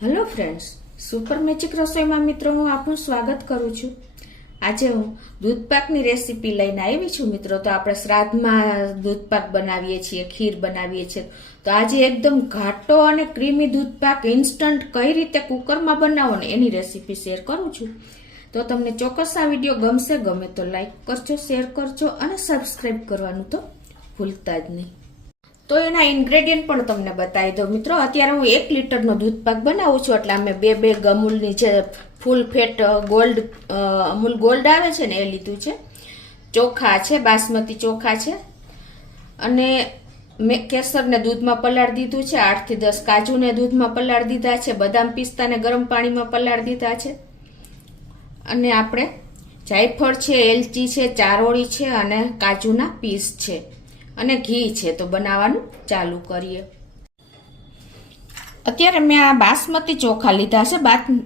Hello friends, super magic રસોઈમાં મિત્રો હું આપનું સ્વાગત કરું છું। આજે હું દૂધપાકની રેસીપી લઈને આવી છું મિત્રો। તો આપણે શ્રાદ્ધમાં દૂધપાક બનાવીએ છીએ, ખીર બનાવીએ છીએ। તો આજે એકદમ ઘાટો અને ક્રીમી દૂધપાક ઇન્સ્ટન્ટ કઈ રીતે કુકરમાં બનાવો ને એની રેસીપી શેર કરું છું। તો તમને ચોક્કસ આ વિડીયો ગમશે, ગમે તો લાઈક કરજો, શેર કરજો અને સબસ્ક્રાઈબ કરવાનું તો ભૂલતા જ નહીં। તો એના ઇન્ગ્રેડિયન્ટ પણ તમને બતાવી દઉં મિત્રો। અત્યારે હું 1 લીટરનો દૂધપાક બનાવું છું, એટલે અમે બે બેગ અમૂલની જે ફૂલ ફેટ ગોલ્ડ અમૂલ ગોલ્ડ આવે છે ને એ લીધું છે। ચોખા છે, બાસમતી ચોખા છે, અને મેં કેસરને દૂધમાં પલાળી દીધું છે। 8 થી 10 કાજુને દૂધમાં પલાળી દીધા છે। બદામ પિસ્તાને ગરમ પાણીમાં પલાળી દીધા છે। અને આપણે જાયફળ છે, એલચી છે, ચારોળી છે અને કાજુના પીસ છે અને ઘી છે। તો બનાવવાનું ચાલુ કરીએ। અત્યારે મેં આ બાસમતી ચોખા લીધા છે।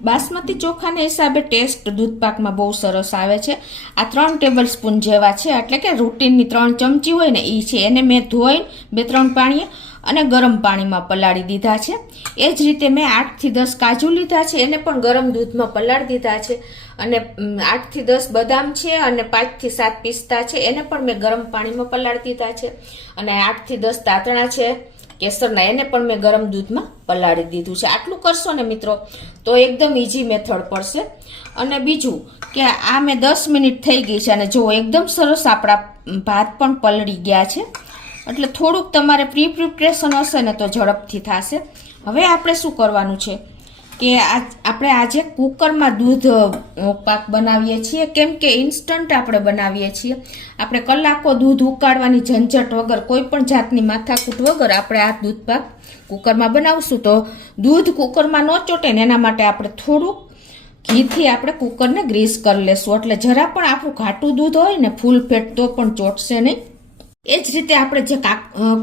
બાસમતી ચોખાના હિસાબે ટેસ્ટ દૂધપાકમાં બહુ સરસ આવે છે। આ 3 ટેબલ સ્પૂન જેવા છે, એટલે કે રૂટીનની 3 ચમચી હોય ને એ છે। એને મેં ધોઈ 2-3 પાણીએ અને ગરમ પાણીમાં પલાળી દીધા છે। એ જ રીતે મેં 8 થી 10 કાજુ લીધા છે, એને પણ ગરમ દૂધમાં પલાળી દીધા છે। અને 8 થી 10 બદામ છે અને 5 થી 7 પિસ્તા છે, એને પણ મેં ગરમ પાણીમાં પલાળી દીધા છે। અને 8 થી 10 તાતણા છે કેસરના, એને પણ મેં ગરમ દૂધમાં પલાળી દીધું છે। આટલું કરશો ને મિત્રો તો એકદમ ઈઝી મેથડ પડશે। અને બીજું કે આ મેં 10 મિનિટ થઈ ગઈ છે અને જો એકદમ સરસ આપણા ભાત પણ પલળી ગયા છે। એટલે થોડુંક તમારે પ્રિપરેશન હશે ને તો ઝડપથી થશે। હવે આપણે શું કરવાનું છે કે આપણે આજે કુકરમાં દૂધ પાક બનાવીએ છીએ, કેમ કે ઇન્સ્ટન્ટ આપણે બનાવીએ છીએ। આપણે કલાકો દૂધ ઉકાળવાની ઝંઝટ વગર, કોઈ પણ જાતની માથાકૂટ વગર આપણે આ દૂધ પાક કુકરમાં બનાવશું। તો દૂધ કુકરમાં ન ચોટે ને એના માટે આપણે થોડુંક ઘીથી આપણે કુકરને ગ્રીસ કરી લેશું, એટલે જરા પણ આપણું ઘાટું દૂધ હોય ને ફૂલ ફેટ તો પણ ચોટશે નહીં। એ જ રીતે આપણે જે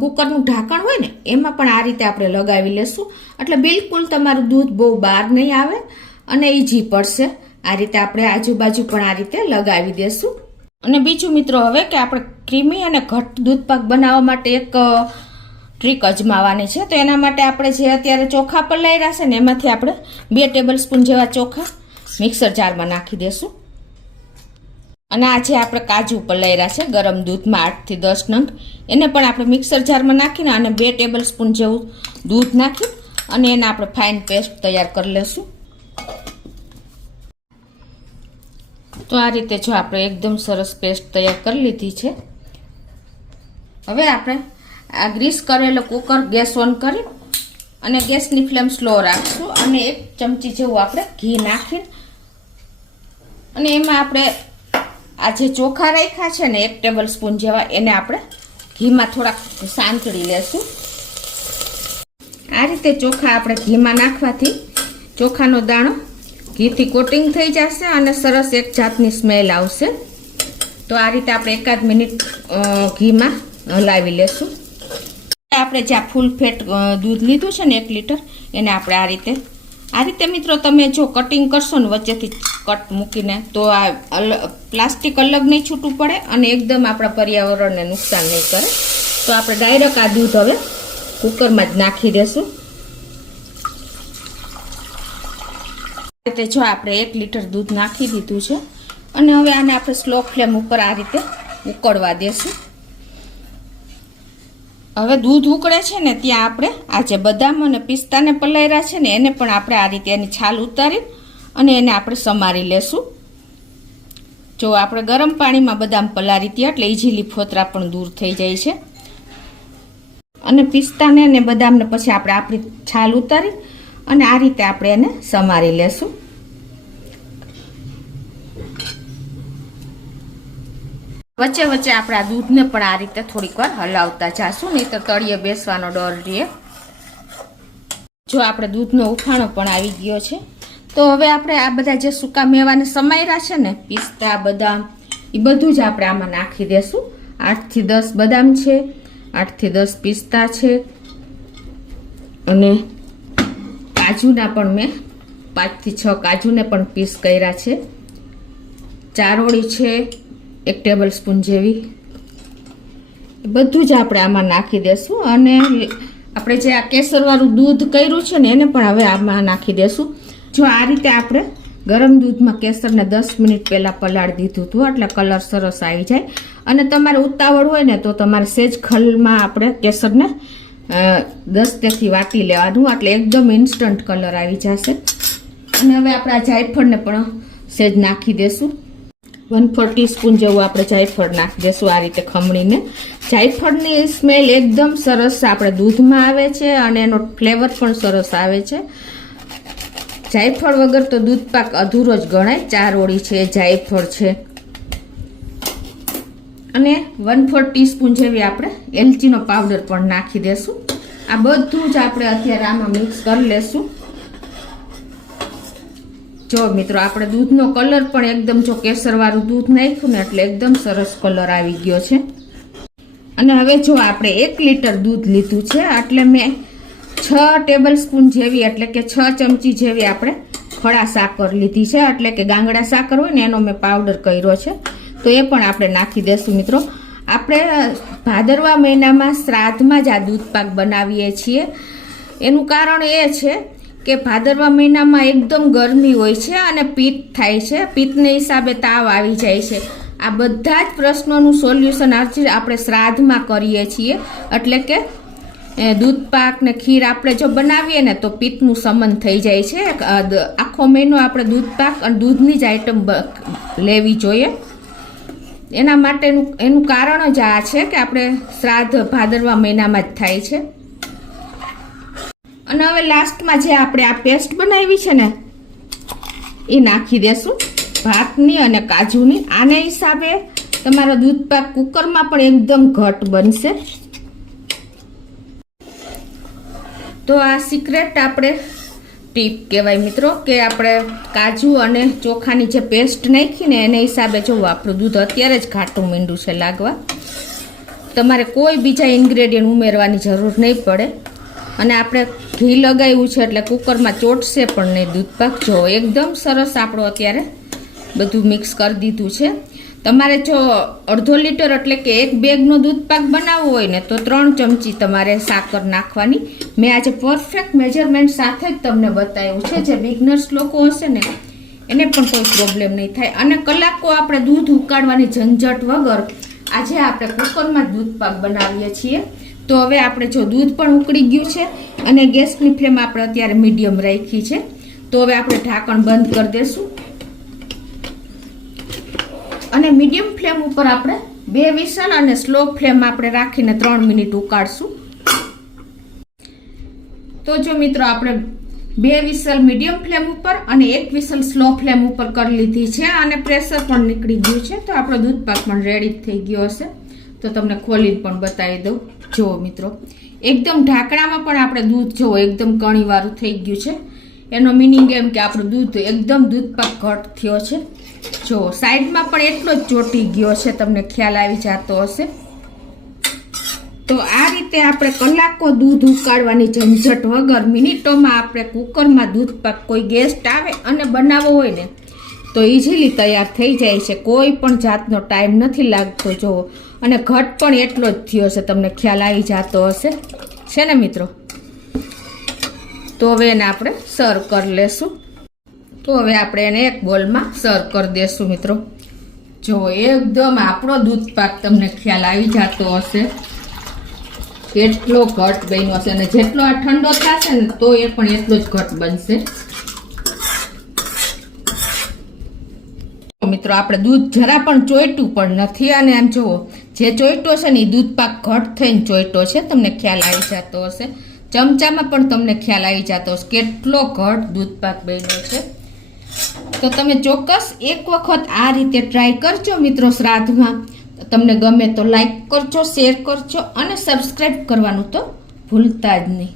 કુકરનું ઢાંકણ હોય ને એમાં પણ આ રીતે આપણે લગાવી લેશું, એટલે બિલકુલ તમારું દૂધ બહુ બહાર નહીં આવે અને ઈઝી પડશે। આ રીતે આપણે આજુબાજુ પણ આ રીતે લગાવી દેશું। અને બીજું મિત્રો, હવે કે આપણે ક્રીમી અને ઘટ દૂધપાક બનાવવા માટે એક ટ્રીક અજમાવાની છે। તો એના માટે આપણે જે અત્યારે ચોખા પલાળ્યા છે ને એમાંથી આપણે 2 ટેબલ સ્પૂન જેવા ચોખા મિક્સર જારમાં નાખી દેશું। અને આ જે આપણે કાજુ પલાળ્યા છે ગરમ દૂધમાં 8 થી 10 નંગ, એને પણ આપણે મિક્સર જારમાં નાખીને અને 2 ટેબલ સ્પૂન જેવું દૂધ નાખી અને એને આપણે ફાઇન પેસ્ટ તૈયાર કરી લેશું। તો આ રીતે જો આપણે એકદમ સરસ પેસ્ટ તૈયાર કરી લીધી છે। હવે આપણે આ ગ્રીસ કરેલો કુકર ગેસ ઓન કરી અને ગેસની ફ્લેમ સ્લો રાખશું અને 1 ચમચી જેવું આપણે ઘી નાખી અને એમાં આપણે આ જે ચોખા રાખ્યા છે ને 1 ટેબલ સ્પૂન જેવા, એને આપણે ઘીમાં થોડાક સાંતળી લેશું। આ રીતે ચોખા આપણે ઘીમાં નાખવાથી ચોખાનો દાણો ઘીથી કોટિંગ થઈ જશે અને સરસ એક જાતની સ્મેલ આવશે। તો આ રીતે આપણે 1 મિનિટ ઘીમાં હલાવી લેશું। આપણે જે ફૂલ ફેટ દૂધ લીધું છે ને 1 લીટર, એને આપણે આ રીતે મિત્રો તમે જો કટિંગ કરશો ને વચ્ચેથી કટ મૂકીને તો આ પ્લાસ્ટિક અલગ નહીં છૂટું પડે અને એકદમ આપણા પર્યાવરણને નુકસાન નહીં કરે। તો આપણે ડાયરેક્ટ આ દૂધ હવે કુકરમાં જ નાખી દેશું। આ રીતે જો આપણે 1 લીટર દૂધ નાખી દીધું છે અને હવે આને આપણે સ્લો ફ્લેમ ઉપર આ રીતે ઉકળવા દેશું। હવે દૂધ ઉકળે છે ને ત્યાં આપણે આ જે બદામ અને પિસ્તાને પલાળ્યા છે ને એને પણ આપણે આ રીતે એની છાલ ઉતારી અને એને આપણે સમારી લેશું। જો આપણે ગરમ પાણીમાં બદામ પલાળી હતી એટલે ઈઝીલી ફોતરા પણ દૂર થઈ જાય છે। અને પિસ્તાને અને બદામને પછી આપણે આપણી છાલ ઉતારી અને આ રીતે આપણે એને સમારી લેશું। વચ્ચે વચ્ચે આપણે આ દૂધને પણ આ રીતે થોડીક વાર હલાવતા જાશું, નહીં તો તળિયે બેસવાનો ડર રહે। જો આપણે દૂધનો ઉફાણો પણ આવી ગયો છે। તો હવે આપણે આ બધા જે સૂકા મેવાને સમાર્યા છે ને પિસ્તા, બદામ, એ બધું જ આપણે આમાં નાખી દેશું। 8 થી 10 બદામ છે, 8 થી 10 પિસ્તા છે અને કાજુના પણ મેં 5 થી 6 કાજુને પણ પીસ કર્યા છે। ચારોળી છે 1 ટેબલ સ્પૂન જેવી, બધું જ આપણે આમાં નાખી દેશું। અને આપણે જે આ કેસરવાળું દૂધ કર્યું છે ને એને પણ હવે આમાં નાખી દેશું. જો આ રીતે આપણે ગરમ દૂધમાં કેસરને 10 મિનિટ પહેલાં પલાળી દીધું હતું એટલે કલર સરસ આવી જાય. અને તમારે ઉતાવળ હોય ને તો તમારે સેજ ખલમાં આપણે કેસરને દસ્તેથી વાટી લેવાનું એટલે એકદમ ઇન્સ્ટન્ટ કલર આવી જશે. અને હવે આપણે આ જાયફળને પણ સેજ નાખી દેશું. 1/4 ટીસ્પૂન જેવું આપણે જાયફળ નાખી દેશું આ રીતે ખમણીને. જાયફળની સ્મેલ એકદમ સરસ આપણે દૂધમાં આવે છે અને એનો ફ્લેવર પણ સરસ આવે છે. જાયફળ વગર તો દૂધ પાક અધૂરો જ ગણાય. ચારોળી છે, જાયફળ છે અને 1/4 ટીસ્પૂન જેવી આપણે એલચીનો પાવડર પણ નાખી દેશું. આ બધું જ આપણે અત્યારે આમાં મિક્સ કરી લેશું. જો મિત્રો આપણે દૂધનો કલર પણ એકદમ જો કેસરવાળું દૂધ નાખ્યું ને એટલે એકદમ સરસ કલર આવી ગયો છે. અને હવે જો આપણે 1 લીટર દૂધ લીધું છે એટલે મેં 6 ટેબલ સ્પૂન જેવી એટલે કે 6 ચમચી જેવી આપણે ખડા સાકર લીધી છે એટલે કે ગાંગડા સાકર હોય ને એનો મેં પાવડર કર્યો છે. તો એ પણ આપણે નાખી દેશું. મિત્રો આપણે ભાદરવા મહિનામાં શ્રાદ્ધમાં જ આ દૂધ પાક બનાવીએ છીએ. એનું કારણ એ છે કે ભાદરવા મહિનામાં એકદમ ગરમી હોય છે અને પિત્ત થાય છે. પિત્તને હિસાબે તાવ આવી જાય છે. આ બધા જ પ્રશ્નોનું સોલ્યુશન આપણે શ્રાદ્ધમાં કરીએ છીએ. એટલે કે દૂધ પાક ને ખીર આપણે જો બનાવીએ ને તો પિત્તનું શમન થઈ જાય છે. આખો મહિનો આપણે દૂધ પાક અને દૂધની જ આઈટમ લેવી જોઈએ. એના માટેનું એનું કારણ જ આ છે કે આપણે શ્રાદ્ધ ભાદરવા મહિનામાં જ થાય છે. અને હવે લાસ્ટમાં જે આપણે આ પેસ્ટ બનાવી છે ને એ નાખી દેશું ભાતની અને કાજુની. આને હિસાબે તમારો દૂધ પાક કુકરમાં પણ એકદમ ઘટ બનશે. તો આ સિક્રેટ આપણે ટીપ કહેવાય મિત્રો કે આપણે કાજુ અને ચોખાની જે પેસ્ટ નાખીને એને હિસાબે જો આપણું દૂધ અત્યારે જ ઘાટું મીંડું છે લાગવા. તમારે કોઈ બીજા ઇન્ગ્રેડિયન્ટ ઉમેરવાની જરૂર નહીં પડે. અને આપણે ઘી લગાવ્યું છે એટલે કુકરમાં ચોટશે પણ નહીં દૂધ પાક. જો એકદમ સરસ આપણો અત્યારે બધું મિક્સ કરી દીધું છે. તમારે જો 1/2 લીટર એટલે કે 1 બેગનો દૂધ પાક બનાવવો હોય ને તો 3 ચમચી તમારે સાકર નાખવાની. મેં આજે પરફેક્ટ મેજરમેન્ટ સાથે જ તમને બતાવ્યું છે. જે બિગનર્સ લોકો હશે ને એને પણ કોઈ પ્રોબ્લેમ નહીં થાય. અને કલાકો આપણે દૂધ ઉકાળવાની ઝંઝટ વગર આજે આપણે કુકરમાં દૂધ પાક બનાવીએ છીએ. તો હવે આપણે જો દૂધ પણ ઉકળી ગયું છે અને ગેસની ફ્લેમ આપણે અત્યારે મીડિયમ રાખી છે. તો હવે આપણે ઢાંકણ બંધ કરી દઈશું અને મીડિયમ ફ્લેમ ઉપર આપણે 2 વિસલ અને સ્લો ફ્લેમ આપણે રાખીને 3 મિનિટ ઉકાળશું. તો જો મિત્રો આપણે 2 વિસલ મીડિયમ ફ્લેમ ઉપર અને 1 વિસલ સ્લો ફ્લેમ ઉપર કરી લીધી છે અને પ્રેશર પણ નીકળી ગયું છે. તો આપણો દૂધ પાક પણ રેડી થઈ ગયો હશે. તો તમને ખોલીને પણ બતાવી દઉં. જુઓ મિત્રો એકદમ ઢાંકણામાં પણ આપણે દૂધ જુઓ એકદમ કણીવાળું થઈ ગયું છે. એનો મિનિંગ એમ કે આપણું દૂધ એકદમ દૂધ પાક ઘટ થયો છે. જો સાઈડમાં પણ એટલો જ ચોટી ગયો છે. તમને ખ્યાલ આવી જતો હશે. તો આ રીતે આપણે કલાકો દૂધ ઉકાળવાની ઝંઝટ વગર મિનિટોમાં આપણે કુકરમાં દૂધ પાક કોઈ ગેસ્ટ આવે અને બનાવવો હોય ને તો ઇઝીલી તૈયાર થઈ જાય છે. કોઈ પણ જાતનો ટાઈમ નથી લાગતો. જો અને ઘટ પણ એટલો જ થયો છે. તમને ખ્યાલ આવી જતો હશે છે ને મિત્રો. તો હવે એને આપણે સર્વ કરી લેશું. તો હવે આપણે એને એક બોલમાં સર્વ કરી દેશું મિત્રો. જો એકદમ આપણો દૂધ પાક તમને ખ્યાલ આવી જતો હશે કેટલો ઘટ બન્યો હશે. અને જેટલો આ ઠંડો થશે ને તો એ પણ એટલો જ ઘટ બનશે. મિત્રો આપણે દૂધ જરા પણ ચોઈટું પણ નથી. અને આમ જુઓ જે ચોઈટો છે ને એ દૂધ પાક ઘટ થઈને ચોઈટો છે. તમને ખ્યાલ આવી જતો હશે. ચમચામાં પણ તમને ખ્યાલ આવી જતો હશે કેટલો ઘટ દૂધ પાક બન્યો છે. તો તમે ચોક્કસ એક વખત આ રીતે ટ્રાય કરજો મિત્રો શ્રાદ્ધમાં. તમને ગમે તો લાઈક કરજો, શેર કરજો અને સબસ્ક્રાઈબ કરવાનું તો ભૂલતા જ નહીં.